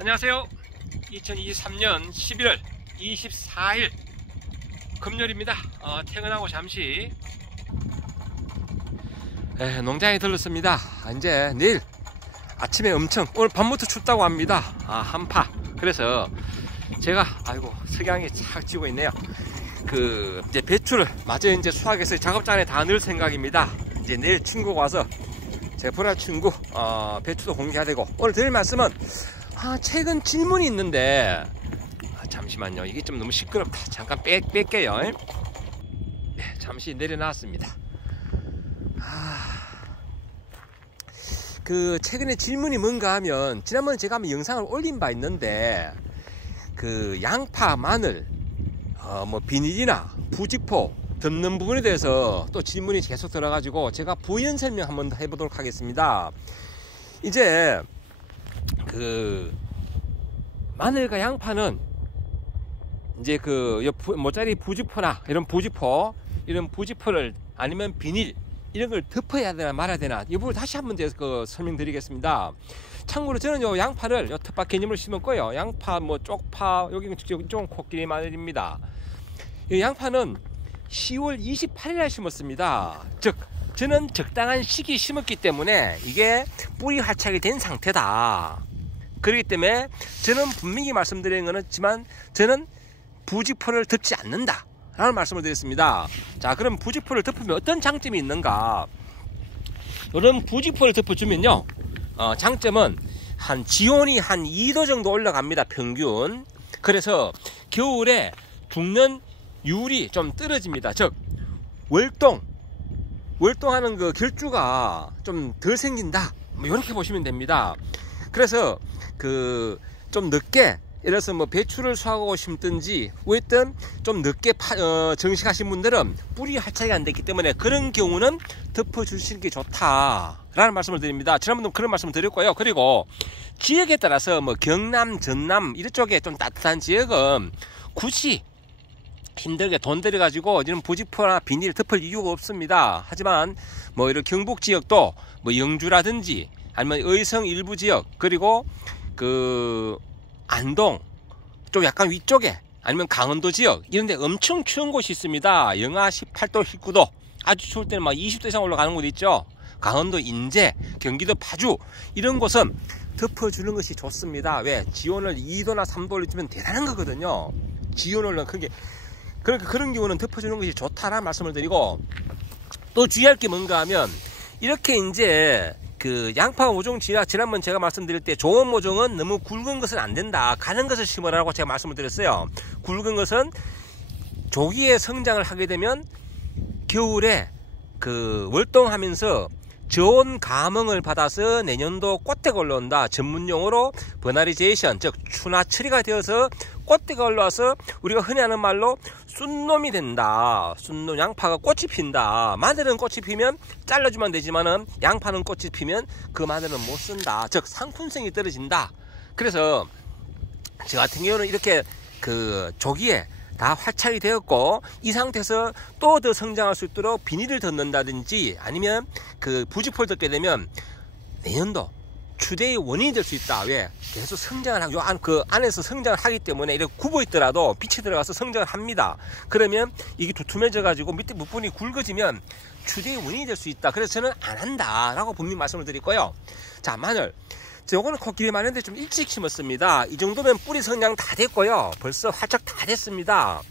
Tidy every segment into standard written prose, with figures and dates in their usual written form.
안녕하세요. 2023년 11월 24일 금요일입니다. 퇴근하고 잠시 농장에 들렀습니다. 이제 내일 아침에 오늘 밤부터 춥다고 합니다. 한파. 그래서 제가 석양이 착 지고 있네요. 이제 배추를 마저 이제 수확해서 작업장에 다 넣을 생각입니다. 이제 내일 친구가 와서 제 보라 친구 배추도 공개해야 되고, 오늘 드릴 말씀은 최근 질문이 있는데 잠시만요. 이게 좀 너무 시끄럽다. 잠깐 뺄게요. 네, 잠시 내려놨습니다. 최근에 질문이 뭔가 하면, 지난번에 제가 한번 영상을 올린 바 있는데 양파, 마늘, 비닐이나 부직포 덮는 부분에 대해서 또 질문이 계속 들어가지고 제가 부연 설명 한번 해보도록 하겠습니다. 이제 마늘과 양파는 이제 모짜리 부직포나 이런 부직포를 아니면 비닐 이런 걸 덮어야 되나 말아야 되나, 이 부분을 다시 한번 설명드리겠습니다. 참고로 저는 요 양파를 텃밭 개념으로 심었고요. 양파, 쪽파, 여기는 코끼리 마늘입니다. 이 양파는 10월 28일에 심었습니다. 즉 저는 적당한 시기에 심었기 때문에 이게 뿌리 활착이 된 상태다. 그렇기 때문에 저는 분명히 말씀드리는 것은 있지만 저는 부직포를 덮지 않는다 라는 말씀을 드렸습니다. 자, 그럼 부직포를 덮으면 어떤 장점이 있는가? 이런 부직포를 덮어주면요, 장점은 지온이 한 2도 정도 올라갑니다. 평균. 그래서 겨울에 죽는 율이 좀 떨어집니다. 즉 월동하는 결주가 좀 덜 생긴다, 이렇게 보시면 됩니다. 그래서 좀 늦게, 예를 들어서 배추를 수확하고 심든지 어쨌든 좀 늦게 정식하신 분들은 뿌리 활착이 안 됐기 때문에 그런 경우는 덮어 주시는 게 좋다라는 말씀을 드립니다. 지난번도 그런 말씀을 드렸고요. 그리고 지역에 따라서 경남, 전남 이쪽에 좀 따뜻한 지역은 굳이 힘들게 돈 들여가지고 이런 부직포나 비닐을 덮을 이유가 없습니다. 하지만 이런 경북 지역도 영주라든지 아니면 의성 일부 지역, 그리고 안동 좀 약간 위쪽에, 아니면 강원도 지역 이런 데 엄청 추운 곳이 있습니다. 영하 18도 19도, 아주 추울 때는 20도 이상 올라가는 곳 있죠. 강원도 인제, 경기도 파주 이런 곳은 덮어주는 것이 좋습니다. 왜? 지온을 2도나 3도 올려주면 대단한 거거든요. 지온을 크게. 그러니까 그런 경우는 덮어주는 것이 좋다라는 말씀을 드리고, 또 주의할 게 뭔가 하면, 이렇게 이제 양파 모종 지난번 제가 말씀드릴 때 좋은 모종은 너무 굵은 것은 안 된다, 가는 것을 심으라고 제가 말씀을 드렸어요. 굵은 것은 조기에 성장을 하게 되면 겨울에 월동하면서 저온 감흥을 받아서 내년도 꽃대가 올라온다. 전문용어로 버나리제이션, 즉 추나 처리가 되어서 꽃대가 올라와서 우리가 흔히 하는 말로 순놈이 된다. 순놈, 양파가 꽃이 핀다. 마늘은 꽃이 피면 잘라주면 되지만은 양파는 꽃이 피면 그 마늘은 못 쓴다. 즉 상품성이 떨어진다. 그래서 저 같은 경우는 이렇게 조기에 다 활착이 되었고, 이 상태에서 또 더 성장할 수 있도록 비닐을 덮는다든지 아니면 부직포를 덮게 되면 내년도 추대의 원인이 될 수 있다. 왜? 계속 성장을 하고 안에서 성장을 하기 때문에 이렇게 굽어 있더라도 빛이 들어가서 성장을 합니다. 그러면 이게 두툼해져 가지고 밑에 부분이 굵어지면 추대의 원인이 될 수 있다. 그래서 저는 안 한다 라고 분명히 말씀을 드리고요. 자, 마늘, 요거는 코끼리 마늘인데 좀 일찍 심었습니다. 이 정도면 뿌리 성장 다 됐고요. 벌써 활짝 다 됐습니다.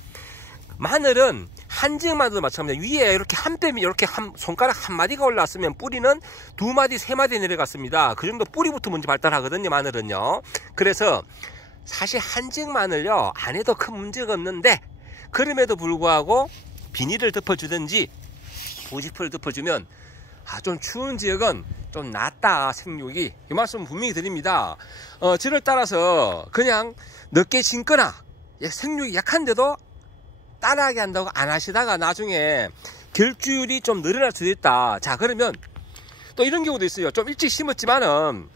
마늘은 한지역 마늘도 마찬가지입니다. 위에 이렇게 한 뼘이, 이렇게 손가락 한 마디가 올라왔으면 뿌리는 2마디, 3마디 내려갔습니다. 그 정도 뿌리부터 먼저 발달하거든요, 마늘은요. 그래서 사실 한지역 마늘요, 안 해도 큰 문제가 없는데, 그럼에도 불구하고 비닐을 덮어주든지 부직포를 덮어주면 좀 추운 지역은 좀 낫다, 생육이. 이 말씀 분명히 드립니다. 저를 따라서 그냥 늦게 심거나 생육이 약한데도 따라하게 한다고 안 하시다가 나중에 결주율이 좀 늘어날 수도 있다. 자, 그러면 또 이런 경우도 있어요. 좀 일찍 심었지만은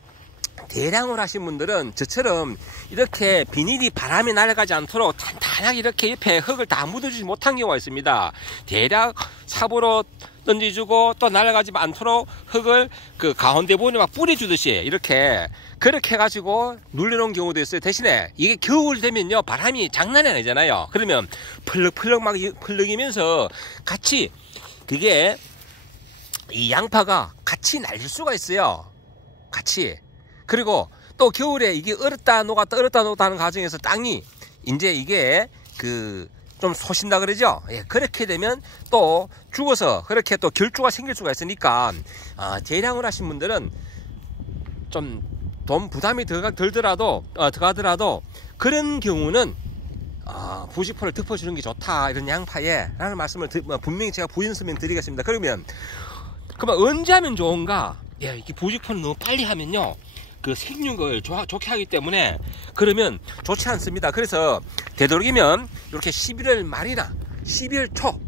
대량으로 하신 분들은 저처럼 이렇게 비닐이 바람이 날아가지 않도록 탄탄하게 이렇게 옆에 흙을 다 묻어주지 못한 경우가 있습니다. 대략 삽으로 던져주고 또 날아가지 않도록 흙을 그 가운데 부분에 막 뿌려주듯이 이렇게 그렇게 해가지고 눌러놓은 경우도 있어요. 대신에 이게 겨울 되면요 바람이 장난이 아니잖아요. 그러면 펄럭펄럭 막 펄럭이면서 같이 그게 이 양파가 같이 날릴 수가 있어요. 같이. 그리고 또 겨울에 이게 얼었다 녹았다 하는 과정에서 땅이 이제 이게 그 좀 솟신다 그러죠. 예, 그렇게 되면 또 죽어서 그렇게 또 결주가 생길 수가 있으니까 재량을 하신 분들은 좀 돈 부담이 들더라도 들어가더라도 그런 경우는 부직포를 덮어주는 게 좋다 이런 양파에 라는 말씀을 분명히 제가 부연 설명 드리겠습니다. 그러면 언제 하면 좋은가? 예, 이렇게 부직포는 너무 빨리 하면요 그 생육을 좋게 하기 때문에 그러면 좋지 않습니다. 그래서 되도록이면 이렇게 11월 말이나 12월 초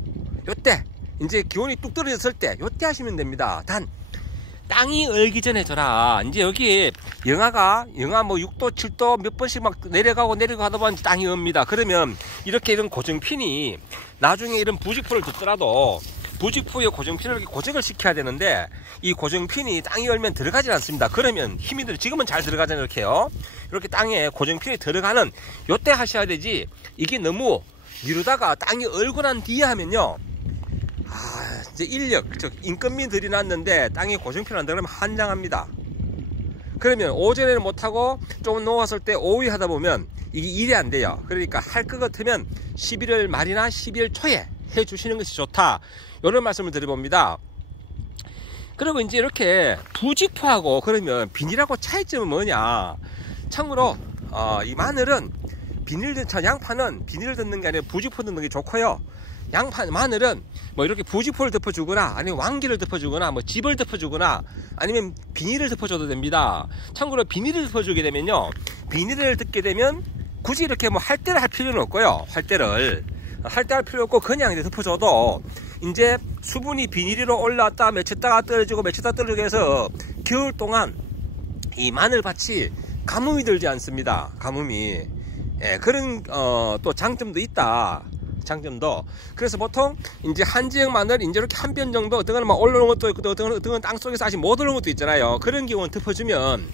요때 이제 기온이 뚝 떨어졌을 때 요때 하시면 됩니다. 단 땅이 얼기 전에 줘라. 이제 여기 영하 뭐 6도 7도 몇 번씩 막 내려가고 하다 보면 땅이 옵니다. 그러면 이렇게 이런 고정핀이 나중에 이런 부직포를 듣더라도 부직포의 고정핀을 이렇게 고정을 시켜야 되는데 이 고정핀이 땅이 얼면 들어가지 않습니다. 그러면 힘이 들어 지금은 잘 들어가잖아요. 이렇게요. 이렇게 땅에 고정핀이 들어가는 요때 하셔야 되지. 이게 너무 미루다가 땅이 얼고 난 뒤에 하면요. 이제 인력, 즉 인건비 들여놨는데 땅에 고정핀 안 들어가면 한장합니다. 그러면 오전에는 못하고 좀 놓았을 때 오후에 하다 보면 이게 일이 안 돼요. 그러니까 할 것 같으면 11월 말이나 12월 초에 해주시는 것이 좋다. 이런 말씀을 드려봅니다. 그리고 이제 이렇게 부직포하고 그러면 비닐하고 차이점은 뭐냐? 참고로 이 마늘은 양파는 비닐을 듣는 게 아니라 부직포 듣는 게 좋고요. 마늘은 뭐 이렇게 부직포를 덮어주거나 아니면 왕기를 덮어주거나 뭐 집을 덮어주거나 아니면 비닐을 덮어줘도 됩니다. 참고로 비닐을 덮어주게 되면요, 비닐을 덮게 되면 굳이 이렇게 뭐 할대를 할 필요는 없고요. 할대를 할 필요 없고 그냥 이제 덮어줘도 이제 수분이 비닐로 올라왔다 맺혔다가 떨어지고 맺혔다 떨어지고 해서 겨울 동안 이 마늘밭이 가뭄이 들지 않습니다. 가뭄이. 예, 그런 또 장점도 있다. 장점도. 그래서 보통 이제 한지역 마늘 이제 이렇게 한 뼘 정도 어떤 건 막 올라오는 것도 있고 어떤 건 땅속에서 아직 못 올라오는 것도 있잖아요. 그런 경우는 덮어주면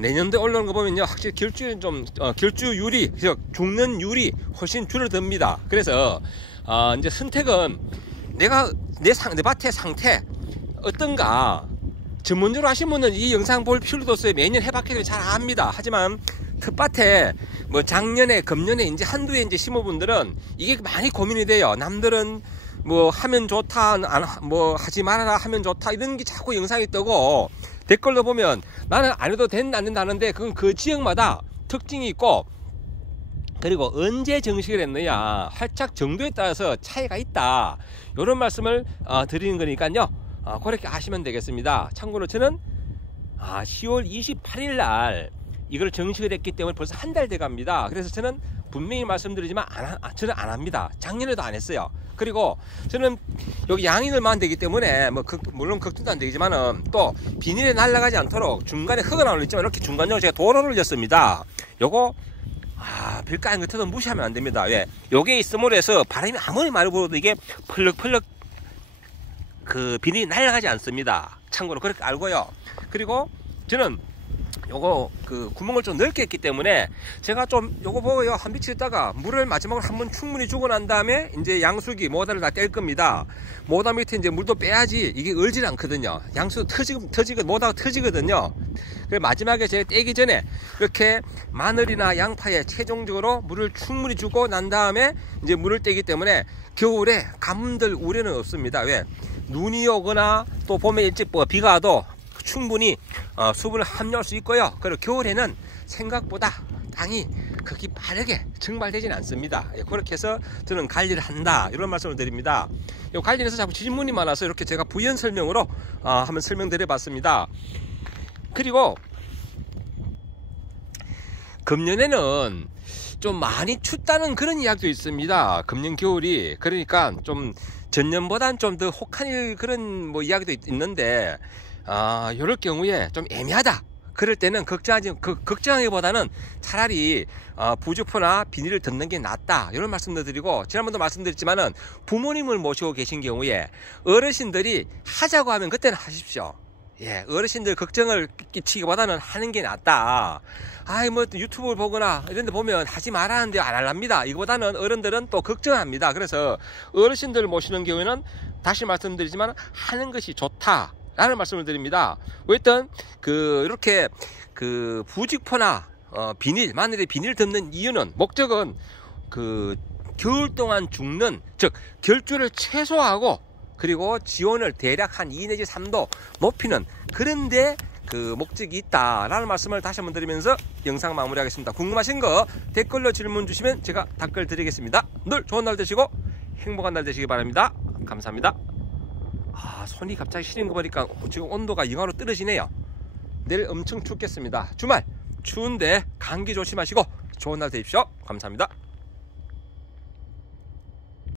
내년도에 올라오는 거 보면요 확실히 결주는 좀 결주율이 죽는 율이 훨씬 줄어듭니다. 그래서 이제 선택은 내가 내 밭의 상태 어떤가 전문적으로 하신 분은 이 영상 볼 필요도 없어요. 매년 해봤기 때문에 잘 압니다. 하지만 텃밭에 뭐 작년에 금년에 이제 한두 해 이제 심어분들은 이게 많이 고민이 돼요. 남들은 뭐 하면 좋다 뭐 하지 말아라 하면 좋다 이런 게 자꾸 영상이 뜨고 댓글로 보면 나는 안 해도 된다 안 된다 하는데 그건 그 지역마다 특징이 있고 그리고 언제 정식을 했느냐 활착 정도에 따라서 차이가 있다. 이런 말씀을 드리는 거니까요. 그렇게 아시면 되겠습니다. 참고로 저는 10월 28일 날 이걸 정식을 했기 때문에 벌써 한 달 돼 갑니다. 그래서 저는 분명히 말씀드리지만 저는 안 합니다. 작년에도 안 했어요. 그리고 저는 여기 양인을만 되기 때문에 뭐 물론 걱정도 안 되지만은 또 비닐에 날아가지 않도록 중간에 흙은 안 올렸지만 이렇게 중간적으로 제가 도로를 올렸습니다. 요거 별거 아닌 것 같아도 무시하면 안 됩니다. 왜? 요게 있음으로 해서 바람이 아무리 많이 불어도 이게 펄럭펄럭 그 비닐이 날아가지 않습니다. 참고로 그렇게 알고요. 그리고 저는 요거 그 구멍을 좀 넓게 했기 때문에 제가 좀 요거 보고요 한 며칠 있다가 물을 마지막으로 한번 충분히 주고 난 다음에 이제 양수기 모다를 다 뗄 겁니다. 모다 밑에 이제 물도 빼야지 이게 얼질 않거든요. 양수 터지고 모다가 터지거든요. 그래서 마지막에 제가 떼기 전에 이렇게 마늘이나 양파에 최종적으로 물을 충분히 주고 난 다음에 이제 물을 떼기 때문에 겨울에 가뭄들 우려는 없습니다. 왜? 눈이 오거나 또 봄에 일찍 비가 와도 충분히 수분을 함유할 수 있고요. 그리고 겨울에는 생각보다 땅이 그렇게 빠르게 증발되지는 않습니다. 그렇게 해서 저는 관리를 한다 이런 말씀을 드립니다. 이 관리에서 자꾸 질문이 많아서 이렇게 제가 부연 설명으로 한번 설명드려 봤습니다. 그리고 금년에는 좀 많이 춥다는 그런 이야기도 있습니다. 금년 겨울이 그러니까 좀 전년보다는 좀 더 혹한일 그런 뭐 이야기도 있는데 이럴 경우에 좀 애매하다 그럴 때는 걱정하기보다는 차라리 부직포나 비닐을 듣는 게 낫다, 이런 말씀도 드리고, 지난번도 말씀드렸지만은 부모님을 모시고 계신 경우에 어르신들이 하자고 하면 그때는 하십시오. 예, 어르신들 걱정을 끼치기보다는 하는 게 낫다. 뭐 유튜브를 보거나 이런 데 보면 하지 말라는데 안 할랍니다. 이거보다는 어른들은 또 걱정합니다. 그래서 어르신들 모시는 경우에는 다시 말씀드리지만 하는 것이 좋다 라는 말씀을 드립니다. 왜든 이렇게 부직포나 비닐, 마늘에 비닐 덮는 이유는, 목적은 겨울 동안 죽는, 즉 결주를 최소화하고, 그리고 지온을 대략 한 2 내지 3도 높이는 그런데 목적이 있다라는 말씀을 다시 한번 드리면서 영상 마무리하겠습니다. 궁금하신 거 댓글로 질문 주시면 제가 답글 드리겠습니다. 늘 좋은 날 되시고 행복한 날 되시기 바랍니다. 감사합니다. 손이 갑자기 시린 거 보니까 지금 온도가 영하로 떨어지네요. 내일 엄청 춥겠습니다. 주말 추운데 감기 조심하시고 좋은 날 되십시오. 감사합니다.